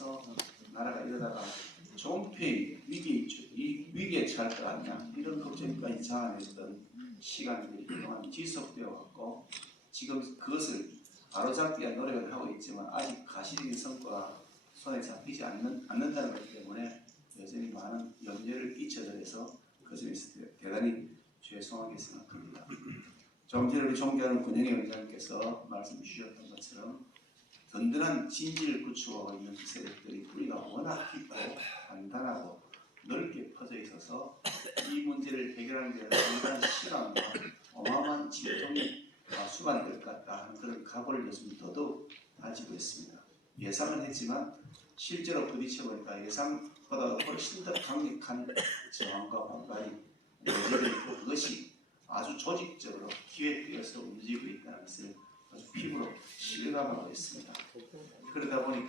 와서 나라가 이러다가 존폐 위기 이 위기에 처할 것 같냐 이런 걱정까지 자아냈던 시간들이 그동안 지속되어 왔고 지금 그것을 바로잡기 위한 노력을 하고 있지만 아직 가시적인 성과가 손에 잡히지 않는, 않는다는 것 때문에 여전히 많은 염려를 끼쳐드려서 그 점에서 대- 대단히 죄송하게 생각합니다. 우리 존경하는 권영희 원장님께서 말씀 주셨던 것처럼 든든한 진지를 구축하고 있는 그 세력들이 뿌리가 워낙 깊고 단단하고 넓게 퍼져 있어서 이 문제를 해결하는 데 상당한 시간과 어마어마한 진통이 아, 수반될 것 같다 하는 그런 각오를 요즘 더더욱 가지고 있습니다. 예상은 했지만 실제로 부딪혀보니까 예상보다 훨씬 더 강력한 저항과 반발이 내재되어 있고 그것이 아주 조직적으로 기획되어서 움직이고 있다는 것을 아주 피부로 실감하고 있습니다.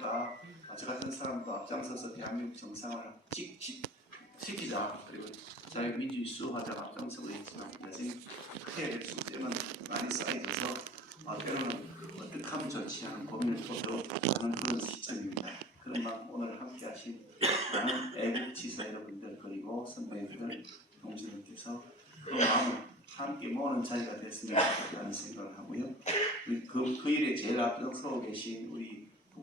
그러다 보니까 저 같은 사람도 앞장서서 대한민국 정상을 지, 지, 지키자 그리고 자유민주주의 수호하자가 앞장서고 있지만 여전히 될 숙제는 많이 쌓여져서 아, 때로는 어떻게 하면 좋지 하는 고민을 또도 하는 그런 시점입니다. 만 오늘 함께 하신 많은 애국지사 여러분들 그리고 선배님들 동지들께서 그 마음을 함께 모으는 자리가 됐으면 좋겠다는 생각을 하고요. 그, 그 일에 제일 앞서고 계신 우리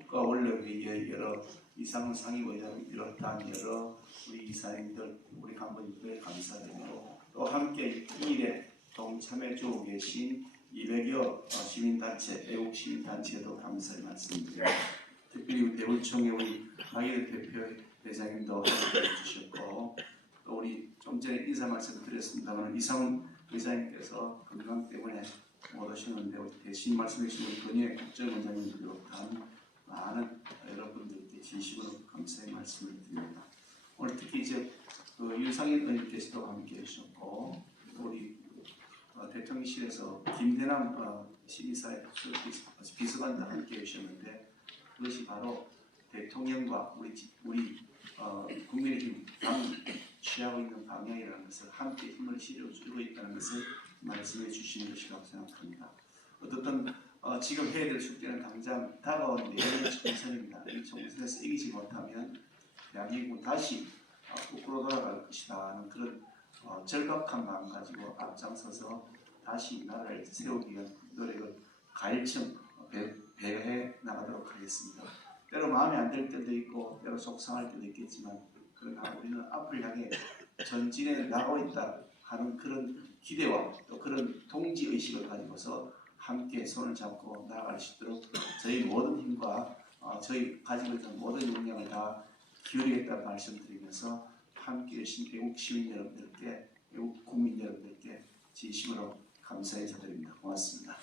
국가 원력회의의 여러 이상훈 상임의장을 비롯한 여러 우리 이사님들, 우리 한번님들 감사드리고 또 함께 이 일에 동참해 주고 계신 200여 시민단체, 애국 시민단체도 감사의 말씀드립니다. 우리 대구청의 우리 강희대 대표 회장님도 함께 해주셨고 또 우리 좀 전에 인사 말씀 드렸습니다만 이상훈 의장님께서 건강 때문에 못 오셨는데 우리 대신 말씀해 주신 우리 건희의 국정원장님 비롯한 많은 여러분들께 진심으로 감사의 말씀을 드립니다. 오늘 특히 이제 그 윤상현 의원께서도 함께 해주셨고 또 우리 어, 대통령실에서 김대남 어, 비서- 비서관도 함께 해주셨는데 그것이 바로 대통령과 우리 지- 우리 어, 국민의 지금 방 취하고 있는 방향이라는 것을 함께 힘을 실어주고 있다는 것을 말씀해 주시는 것이라고 생각합니다. 어떻든 어, 지금 해야 될 숙제는 당장 다가온 내년 총선입니다. 이 총선에서 이기지 못하면 대한민국은 다시 어, 거꾸로 돌아갈 것이다 하는 그런 어, 절박한 마음 가지고 앞장서서 다시 나라를 세우기 위한 노력을 가일층 어, 배, 배려해 나가도록 하겠습니다. 때로 마음에 안 들 때도 있고 때로 속상할 때도 있겠지만 그러나 우리는 앞을 향해 전진해 나가고 있다 하는 그런 기대와 또 그런 동지 의식을 가지고서 함께 손을 잡고 나아갈 수 있도록 저희 모든 힘과 어, 저희 가지고 있는 모든 역량을 다 기울이겠다는 말씀드리면서 함께 해주신 애국 시민 여러분들께 애국 국민 여러분들께 진심으로 감사의 인사드립니다. 고맙습니다.